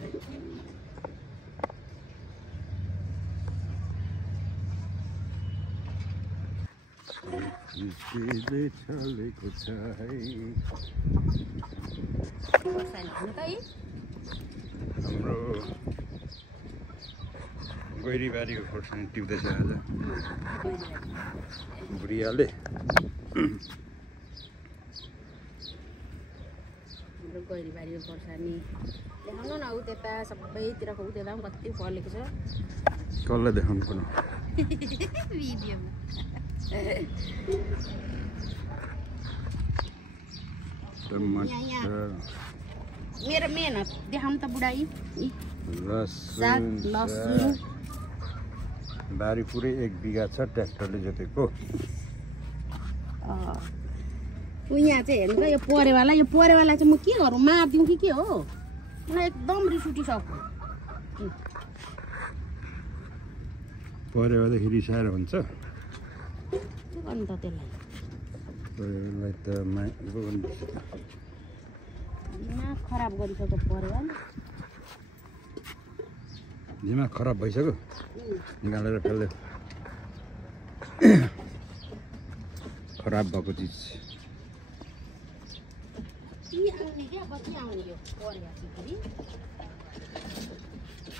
हाम्रो गैरीबारीको खोर्सानी टिप्दैछ आज बुढियाले। गैरीबारीको खोर्सानी देखाउनु न, उ त्यता सबैतिरको उ त्यता पनि कति फलेको छ। कसलाई देखाउनु पर्ने भिडियोमा मेरो मेहनत देखाउनु त बुढाई। लसुन बारी पुरै 1 बिघा छ, ट्र्याक्टरले जोतेको। यहाँ चाहिँ हेर्नु त, यो परेवाला चाहिँ म के गरौँ, मारिदिउँ कि के हो? मलाई एकदम रिस उठिसक्यो। परेवादेखि रिसाएर हुन्छ। के गर्नु त त्यसलाई त दिमाग खराब गरिसक्यो परेवाले। दिमाग खराब भइसक्यो, निकालेर फेल्दै खराब भएको चिज।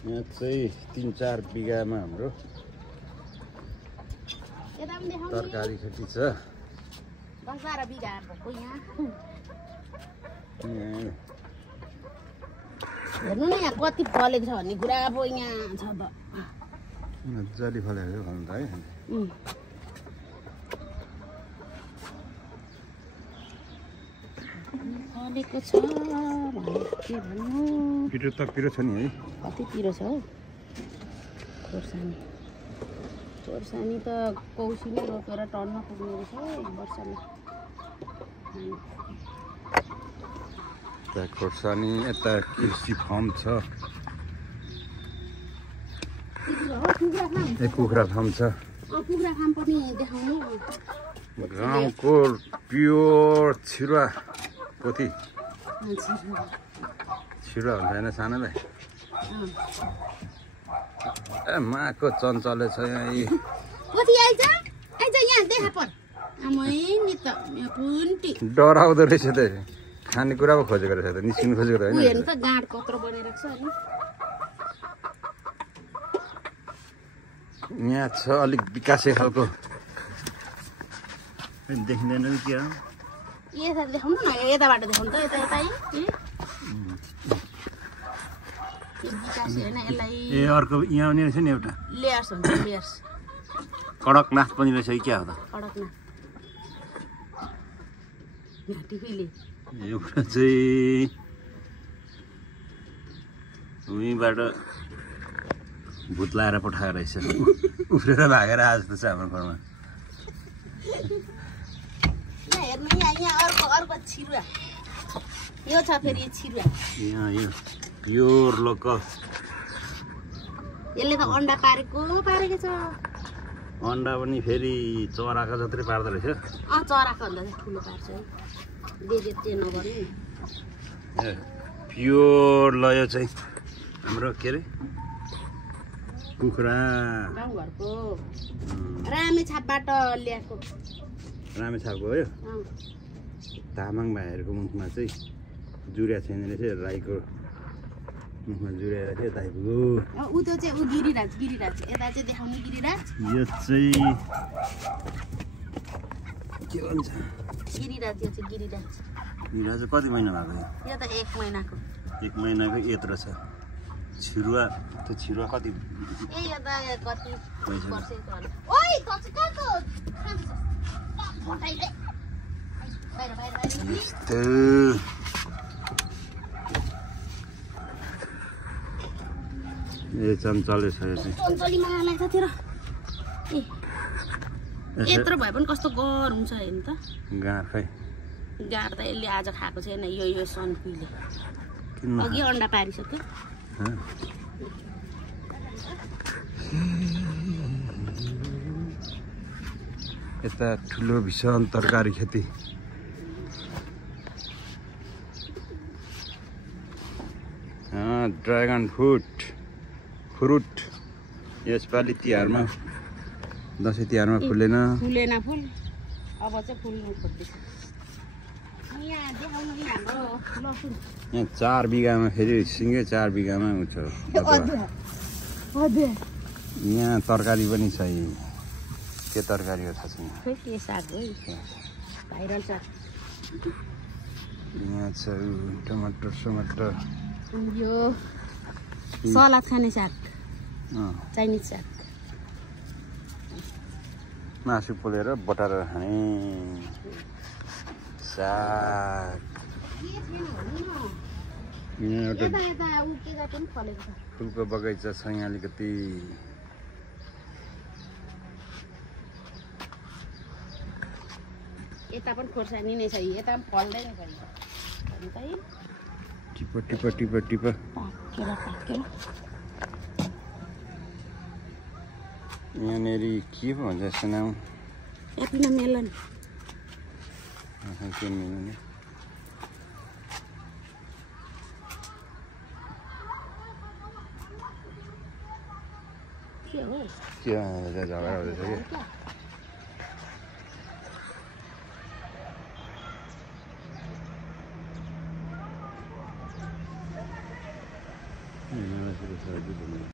यहाँ चाहिँ 3-4 बिघामा हाम्रो तरकारी खेती छ। 10-12 बिघा भएको यहाँ। हेर्नु न यहाँ कति फलेको छ भन्ने कुरा अब यहाँ छ त। मजाले फलेको छ फल्नु त है। फलेको छ भने के भन्नु। पिरो त पिरो छ नि है। कति पिरो छ हौ खोर्सानी त कौसीमै रोपेर टन्न पुग्ने रहेछ एक वर्षमा। यता खोर्सानी, यता कृषि फार्म छ, कुखुरा फार्म छ। कुखुरा फार्म पनि देखाउनु। गाउँको प्योर छिरुवा पोथी छिरुवा हुन्छ होइन सानोलाई। ए माको चञ्चले छ यहाँ। पोथी आइज यहाँ देखा पर आमै नि त पुन्टी डराउँदो रहेछ त। खानेकुरा पो खोजेको रहेछ त, निस्किनु खोजेको त होइन। हेर्नु त गाँड कत्रो बनाइरहेको छ अनि। यहाँ छ अलिक विकासे खालको देखिँदैन के हो। यता देखाउनु न, यताबाट देखाउनु त, यता ए अर्को यहाँ आउने रहेछ नि एउटा लेयर्स हुन्छ। लेयर्स कडकनाथ पनि रहेछ कि क्या हो त? कडकनाथ घाँटीले एउटा चाहिँ उहीँबाट भूत लाएर पठाएको रहेछ। उफ्रेर भागेर आज त छ हाम्रो घरमा। हेर्नु यहाँ अर्को छिरुवा यो छ फेरि छिरुवा। यहाँ यो प्योर लोकल। यसले त अन्डा पारेको छ। अन्डा पनि फेरि चराको जत्रै पार्दो रहेछ। चराको भन्दा चाहिँ ठुलो पार्छ है। बेजे नगर्नु। प्योर लयो चाहिँ हाम्रो के अरे कुखुरा गाउँघरको रामेछापबाट ल्याएको। रामेछापको हो यो। तामाङ भाइहरूको मुखमा चाहिँ जुरिया छैन रहेछ, राईको मुखमा जुरिया रहेछ। दाइपुगो उ त्यो चाहिँ उ गिरिराज यता चाहिँ देखाउनु गिरिराज। यो चाहिँ के भन्छ गिरिराज। यो चाहिँ गिरिराज। गिरिराज कति महिना भएको यो त 1 महिनाको। 1 महिनाको यत्रो छ। छिरुवा त्यो छिरुवा कति ए यो त कति वर्षको होला। ओइ त चाहिँ कस्तो मोटाइले बाहिर ए चञ्चले छ यो चाहिँ। चञ्चलीमा आएको थियो र। यत्रो भए पनि कस्तो गरम छ हेर्नु त। गाँड खै गाँड त यसले आज खाएको छैन। यो सन्कुले अघि अन्डा पारिसक्यो। यता ठुलो भीषण तरकारी खेती। ड्रागन फ्रुट यसपालि तिहारमा दसैँ तिहारमा फुलेन फुलेन फुल अब चाहिँ फुल्नु खोज्दैछ यहाँ देखाउनु नि हाम्रो लसुन यहाँ 4 बिघामा फेरि सिँगै 4 बिघामा हुन्छ यहाँ तरकारी पनि छ के तरकारी हो थाहा छैन खोइ के साग हो भाइरल साग यहाँ छ टमाटर यो सलाद खाने साग चाइनिज साग मासु पोलेर बटारेर खाने साग यहाँ एउटा फुलको बगैँचा छ यहाँ अलिकति यता पनि खोर्सानी नै छ यता पनि फल्दैन टिप यहाँनिर के पो भन्छ यसको नाम एपिना मेलन के मिल्ने के हो के झगडा हुँदैछ कि